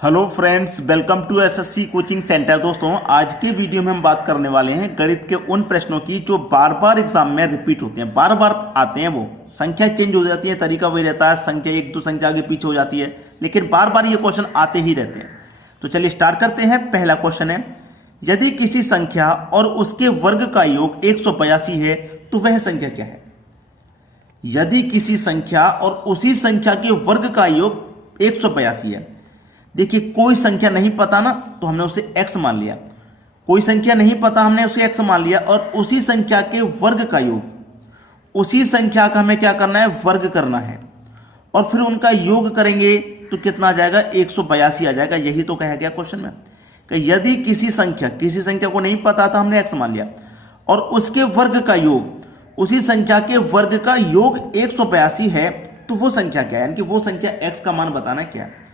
Hello friends, welcome to SSC coaching centre. दोस्तों, आज के वीडियो में हम बात करने वाले हैं गणित के उन प्रश्नों की जो बार बार एग्जाम में रिपीट होते हैं, बार बार आते हैं। वो संख्या चेंज हो जाती है, तरीका वही रहता है, संख्या एक दो संख्या आगे पीछे हो जाती है, लेकिन बार बार ये क्वेश्चन आते ही रहते हैं। तो चलिए स्टार्ट करते हैं। पहला क्वेश्चन है, यदि किसी संख्या और उसके वर्ग का योग 182 है तो वह संख्या क्या है? यदि किसी संख्या और उसी संख्या के वर्ग का योग 182 है। देखिए, कोई संख्या नहीं पता ना, तो हमने उसे x मान लिया। कोई संख्या नहीं पता, हमने उसे x मान लिया। और उसी संख्या के वर्ग का योग, उसी संख्या का हमें क्या करना है? वर्ग करना है। और फिर उनका योग करेंगे तो कितना आ जाएगा? 182 आ जाएगा। यही तो कहा गया क्वेश्चन में कि यदि किसी संख्या को नहीं पता था, हमने x मान लिया, और उसके वर्ग का योग, उसी संख्या के वर्ग का योग 182 है, तो वो संख्या क्या है? यानी कि वो संख्या x का मान बताना क्या है।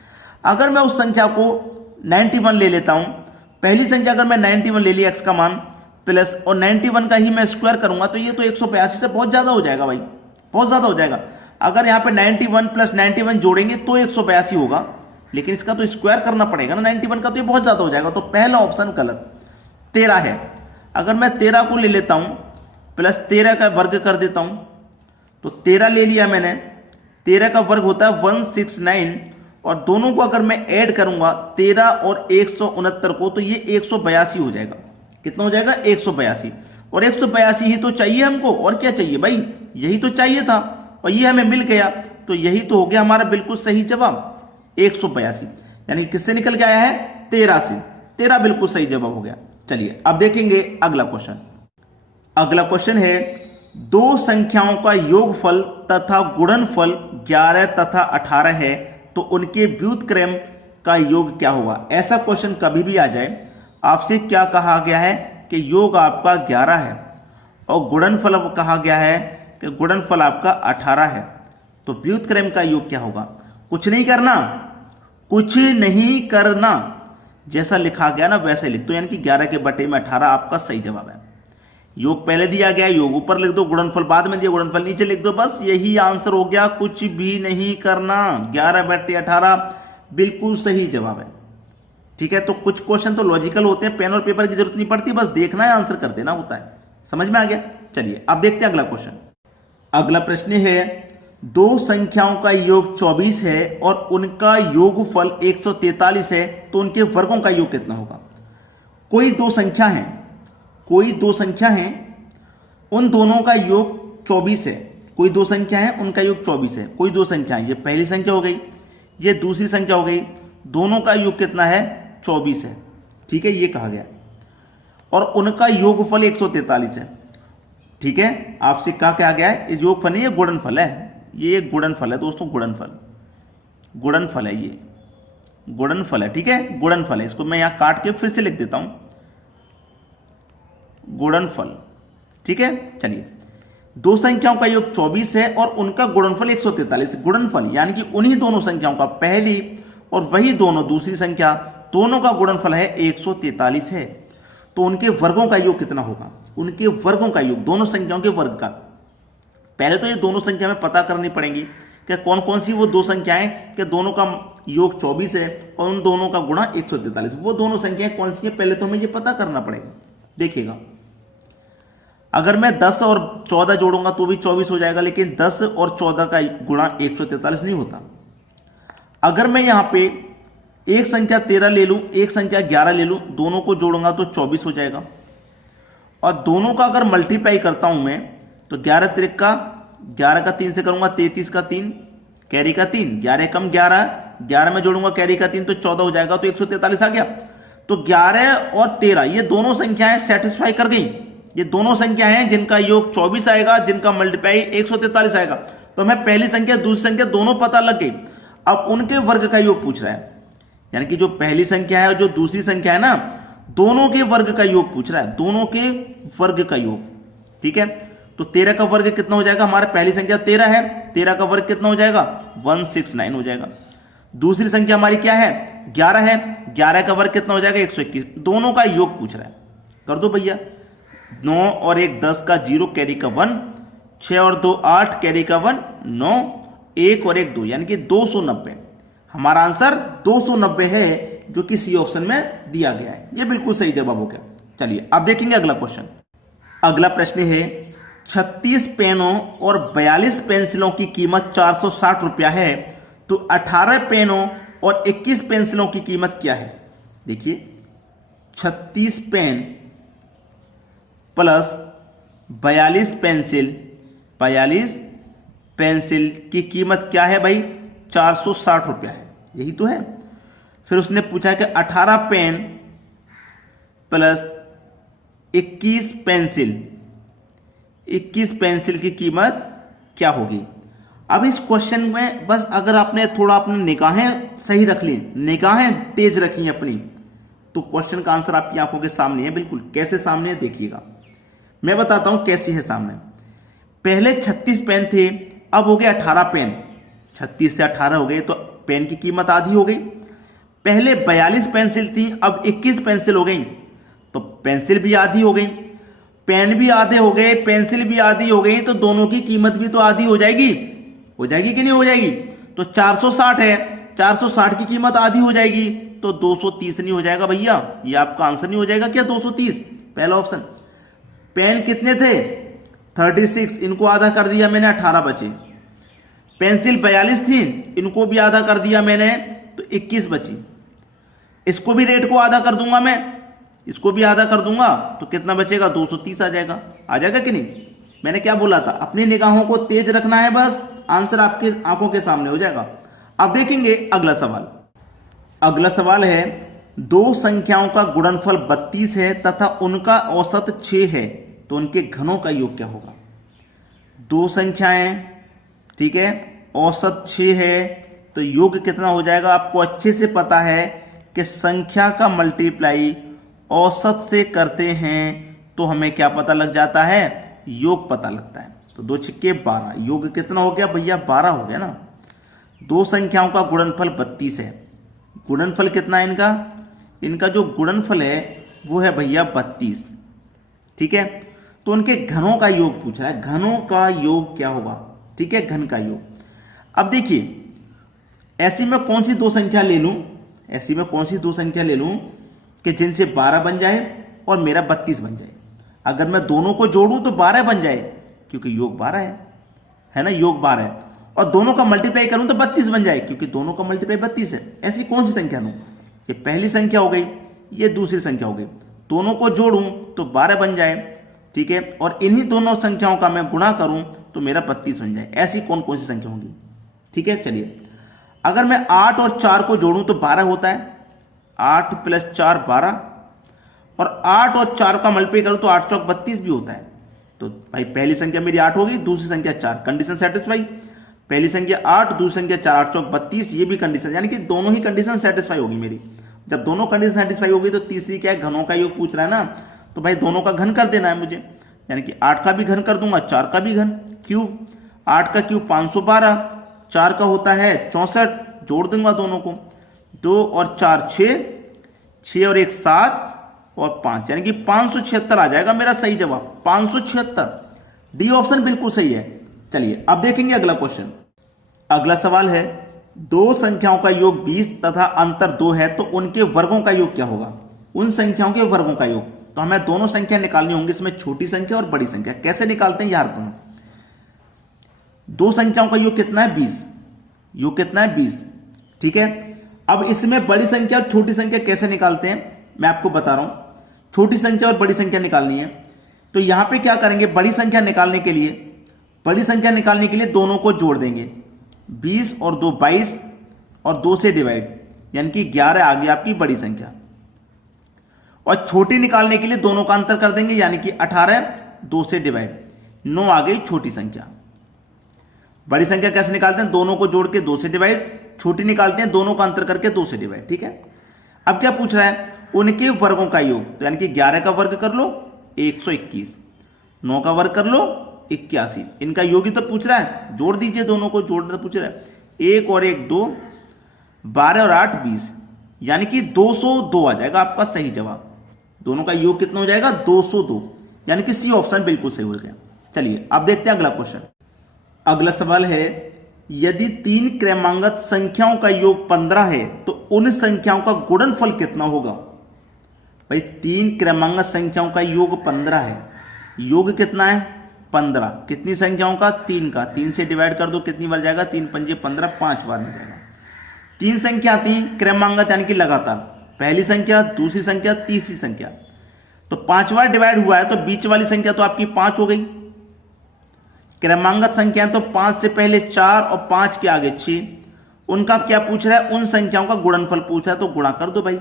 अगर मैं उस संख्या को 91 ले लेता हूं, पहली संख्या अगर मैं 91 ले ली x का मान प्लस, और 91 का ही मैं स्क्वायर करूंगा, तो ये तो 182 से बहुत ज्यादा हो जाएगा भाई, बहुत ज्यादा हो जाएगा। अगर यहां पे 91 प्लस 91 जोड़ेंगे तो 182 होगा, लेकिन इसका तो स्क्वायर करना पड़ेगा ना 91 का, तो ये बहुत ज्यादा हो जाएगा। तो पहला ऑप्शन गलत। 13 है। अगर मैं 13 को ले लेता हूं प्लस 13 का वर्ग कर देता हूं, तो 13 ले लिया मैंने, 13 का वर्ग होता है 169, और दोनों को अगर मैं ऐड करूंगा 13 और 169 को, तो ये 182 हो जाएगा। कितना हो जाएगा? 182। और 182 ही तो चाहिए हमको, और क्या चाहिए भाई? यही तो चाहिए था, और ये हमें मिल गया। तो यही तो हो गया हमारा बिल्कुल सही जवाब, 182। यानी किससे निकल के आया है? 13 से। 13 बिल्कुल सही जवाब हो गया। चलिए अब देखेंगे अगला क्वेश्चन। अगला क्वेश्चन है, दो संख्याओं का योगफल तथा गुणनफल 11 तथा 18 है, तो उनके व्युत्क्रम का योग क्या होगा? ऐसा क्वेश्चन कभी भी आ जाए, आपसे क्या कहा गया है कि योग आपका 11 है, और गुणनफल कहा गया है कि गुणनफल आपका 18 है, तो व्युत्क्रम का योग क्या होगा? कुछ नहीं करना, कुछ नहीं करना, जैसा लिखा गया ना वैसे लिख दो। यानी कि 11 के बटे में 18 आपका सही जवाब है। योग पहले दिया गया, योग ऊपर लिख दो, गुणनफल बाद में दिया, गुणनफल नीचे लिख दो, बस यही आंसर हो गया। कुछ भी नहीं करना, 11 बटे 18 बिल्कुल सही जवाब है। ठीक है, तो कुछ क्वेश्चन तो लॉजिकल होते हैं, पेन और पेपर की जरूरत नहीं पड़ती, बस देखना है, आंसर कर देना होता है। समझ में आ गया? चलिए अब देखते हैं अगला क्वेश्चन। अगला प्रश्न है, दो संख्याओं का योग 24 है और उनका योगफल 143 है, तो उनके वर्गों का योग कितना होगा? कोई दो संख्या है, उन दोनों का योग 24 है। कोई दो संख्या है, उनका योग 24 है। कोई दो संख्या है, ये पहली संख्या हो गई, ये दूसरी संख्या हो गई, दोनों का योग कितना है? 24 है। ठीक है, ये कहा गया। और उनका योगफल 143 है। ठीक है, आपसे क्या गया है? ये योगफल नहीं, ये गुणनफल है। ये गुणनफल है दोस्तों, गुणनफल है, ये गुणनफल है। ठीक है, गुणनफल है। इसको मैं यहां काट के फिर से लिख देता हूं, गुणनफल। ठीक है, चलिए, दो संख्याओं का योग 24 है और उनका गुणनफल 143। गुणनफल यानी कि उन्हीं दोनों संख्याओं का, पहली और वही दोनों दूसरी संख्या, दोनों का गुणनफल है 143 है, तो उनके वर्गों का योग कितना होगा? उनके वर्गों का योग, दोनों संख्याओं के वर्ग का। पहले तो ये दोनों संख्या में पता करनी पड़ेगी कि कौन कौन सी वो दो संख्याएं कि दोनों का योग 24 है और उन दोनों का गुणा 143। वो दोनों संख्याएं कौन सी है, पहले तो हमें ये पता करना पड़ेगा। देखिएगा, अगर मैं 10 और 14 जोड़ूंगा तो भी 24 हो जाएगा, लेकिन 10 और 14 का गुणा 143 नहीं होता। अगर मैं यहां पे एक संख्या 13 ले लूं, एक संख्या 11 ले लूं, दोनों को जोड़ूंगा तो 24 हो जाएगा। और दोनों का अगर मल्टीप्लाई करता हूं मैं, तो 11 त्रिक का 11 का 3 से करूंगा, 33 का 3, कैरी का 3, 11 कम 11, 11 में जोड़ूंगा कैरी का 3 तो 14 हो जाएगा, तो 143 आ गया। तो 11 और 13 ये दोनों संख्याएं सेटिस्फाई कर गई। ये दोनों संख्या हैं जिनका योग 24 आएगा, जिनका मल्टीप्लाई 143 आएगा। तो हमें पहली संख्या दूसरी संख्या दोनों पता लग गई। अब उनके वर्ग का योग पूछ रहा है, यानी कि जो पहली संख्या है और जो दूसरी संख्या है ना, दोनों के वर्ग का योग पूछ रहा है, दोनों के वर्ग का योग। ठीक है, तो 13 का वर्ग कितना हो जाएगा? हमारा पहली संख्या 13 है, 13 का वर्ग कितना हो जाएगा? 169 हो जाएगा। दूसरी संख्या हमारी क्या है? 11 है, 11 का वर्ग कितना हो जाएगा? 121। दोनों का योग पूछ रहा है, कर दो भैया। 9 और 1 10 का 0 कैरी का 1, 6 और 2 8 कैरी का 1 9, 1 और 1 2, यानी कि 290। हमारा आंसर 290 है, जो कि सी ऑप्शन में दिया गया है। ये बिल्कुल सही जवाब हो गया। चलिए अब देखेंगे अगला क्वेश्चन। अगला प्रश्न है 36 पेनों और 42 पेंसिलों की कीमत 460 रुपया है, तो 18 पेनों और 21 पेंसिलों की कीमत क्या है? देखिए 36 पेन प्लस 42 पेंसिल की कीमत क्या है भाई? 460 रुपया है, यही तो है। फिर उसने पूछा कि 18 पेन प्लस 21 पेंसिल की कीमत क्या होगी? अब इस क्वेश्चन में बस अगर आपने थोड़ा अपनी निगाहें सही रख ली, निगाहें तेज रखी अपनी, तो क्वेश्चन का आंसर आपकी आंखों के सामने है। बिल्कुल कैसे सामने है देखिएगा, मैं बताता हूं कैसी है सामने। पहले 36 पेन थे, अब हो गए 18 पेन। 36 से 18 हो गए तो पेन की कीमत आधी हो गई। पहले 42 पेंसिल थी, अब 21 पेंसिल हो गई, तो पेंसिल भी आधी हो गई, पेन भी आधे हो गए, पेंसिल भी आधी हो गई, तो दोनों की कीमत भी तो आधी हो जाएगी कि नहीं हो जाएगी? तो 460 है, 460 की कीमत आधी हो जाएगी, तो 230 नहीं हो जाएगा भैया? ये आपका आंसर नहीं हो जाएगा क्या 230? पहला ऑप्शन। पेन कितने थे? 36, इनको आधा कर दिया मैंने, 18 बचे। पेंसिल 42 थी, इनको भी आधा कर दिया मैंने, तो 21 बची। इसको भी रेट को आधा कर दूंगा मैं, इसको भी आधा कर दूंगा, तो कितना बचेगा? 230 आ जाएगा कि नहीं? मैंने क्या बोला था? अपनी निगाहों को तेज रखना है, बस आंसर आपके आंखों के सामने हो जाएगा। अब देखेंगे अगला सवाल। अगला सवाल है, दो संख्याओं का गुणनफल 32 है तथा उनका औसत 6 है, तो उनके घनों का योग क्या होगा? दो संख्याएं, ठीक है, औसत 6 है, तो योग कितना हो जाएगा? आपको अच्छे से पता है कि संख्या का मल्टीप्लाई औसत से करते हैं तो हमें क्या पता लग जाता है? योग पता लगता है। तो 2 छिक्के 12, योग कितना हो गया भैया? 12 हो गया ना। दो संख्याओं का गुणनफल 32 है, गुणनफल कितना है इनका? इनका जो गुणनफल है वो है भैया 32, ठीक है। तो उनके घनों का योग पूछ रहा है, घनों का योग क्या होगा? ठीक है, घन का योग। अब देखिए ऐसी मैं कौन सी दो संख्या ले लूं, कि जिनसे 12 बन जाए और मेरा 32 बन जाए। अगर मैं दोनों को जोड़ूं तो 12 बन जाए, क्योंकि योग 12 है ना, योग 12 है। और दोनों का मल्टीप्लाई करूं तो 32 बन जाए, क्योंकि दोनों का मल्टीप्लाई 32 है। ऐसी कौन सी संख्या लूं? ये पहली संख्या हो गई, ये दूसरी संख्या हो गई। दोनों को जोड़ूं तो 12 बन जाए, ठीक है, और इन्हीं दोनों संख्याओं का मैं गुणा करूं तो मेरा 32 बन जाए। ऐसी कौन कौन सी संख्या होंगी? ठीक है, चलिए अगर मैं 8 और 4 को जोड़ूं तो 12 होता है, 8 + 4 12, और 8 और 4 का मल्टीप्लाई करूं तो 8 चौक 32 भी होता है। तो भाई पहली संख्या मेरी 8 होगी, दूसरी संख्या 4, कंडीशन सेटिस्फाई। पहली संख्या 8, दूसरी संख्या 4, 8 चौक 32, ये भी कंडीशन, यानी कि दोनों ही कंडीशन सेटिस्फाई होगी मेरी। जब दोनों कंडीशन सेटिस्फाई होगी तो तीसरी क्या है? घनों का योग पूछ रहा है ना, तो भाई दोनों का घन कर देना है मुझे, यानी कि 8 का भी घन कर दूंगा, 4 का भी घन। क्यूब, 8 का क्यूब 512, 4 का होता है 64, जोड़ दूंगा दोनों को, 2 और 4 6, 6 और 1 7 और 5, यानी कि 576 आ जाएगा मेरा सही जवाब, 576। डी ऑप्शन बिल्कुल सही है। चलिए अब देखेंगे अगला क्वेश्चन। अगला सवाल है, दो संख्याओं का योग 20 तथा अंतर 2 है, तो उनके वर्गों का योग क्या होगा? उन संख्याओं के वर्गों का योग, तो हमें दोनों संख्या निकालनी होंगी, इसमें छोटी संख्या और बड़ी संख्या। कैसे निकालते हैं यार? दो संख्याओं का योग कितना है? 20, योग कितना है? 20, ठीक है। अब इसमें बड़ी संख्या और छोटी संख्या कैसे निकालते हैं मैं आपको बता रहा हूं। छोटी संख्या और बड़ी संख्या निकालनी है, तो यहां पे क्या करेंगे? बड़ी संख्या निकालने के लिए दोनों को जोड़ देंगे, 20 और 2 22, और 2 से डिवाइड, यानी कि 11 आ गई आपकी बड़ी संख्या। और छोटी निकालने के लिए दोनों का अंतर कर देंगे, यानी कि 18, 2 से डिवाइड, 9 आ गई छोटी संख्या। बड़ी संख्या कैसे निकालते हैं? दोनों को जोड़ के 2 से डिवाइड, छोटी निकालते हैं दोनों का अंतर करके 2 से डिवाइड, ठीक है। अब क्या पूछ रहा है? उनके वर्गों का योग, तो यानी कि 11 का वर्ग कर लो 121, 9 का वर्ग कर लो 81, इनका योग ही तो पूछ रहा है, जोड़ दीजिए दोनों को, जोड़ना पूछ रहा है। 1 और 1 2, 12 और 8 20, यानी कि 202 आ जाएगा आपका सही जवाब। दोनों का योग कितना हो जाएगा? 202, यानी कि सी ऑप्शन बिल्कुल सही हो गया। चलिए अब देखते हैं अगला क्वेश्चन। अगला सवाल है, यदि 3 क्रमांगत संख्याओं का योग 15 है तो उन संख्याओं का गुणनफल कितना होगा? भाई 3 क्रमांगत संख्याओं का योग 15 है, योग कितना है 15, कितनी संख्याओं का 3 का, 3 से डिवाइड कर दो कितनी बार जाएगा 3 पंजे 15, 5 बार में जाएगा। 3 संख्या आती है क्रमांगत यानी कि लगातार, पहली संख्या, दूसरी संख्या, तीसरी संख्या, तो 5 बार डिवाइड हुआ है तो बीच वाली संख्या तो आपकी 5 हो गई। क्रमांगत संख्या तो 5 से पहले 4 और 5 के आगे 6, उनका क्या पूछ रहा है? उन संख्याओं का गुणनफल पूछ रहा है, तो गुणा कर दो भाई।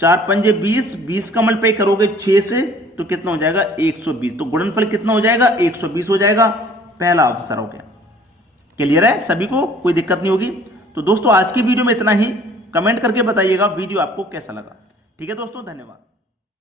4 पंजे 20, 20 का मल्टीप्लाई करोगे 6 से तो कितना हो जाएगा 120, तो गुणनफल कितना हो जाएगा 120 हो जाएगा। पहला आंसर हो गया। क्लियर है सभी को, कोई दिक्कत नहीं होगी। तो दोस्तों आज की वीडियो में इतना ही, कमेंट करके बताइएगा वीडियो आपको कैसा लगा। ठीक है दोस्तों, धन्यवाद।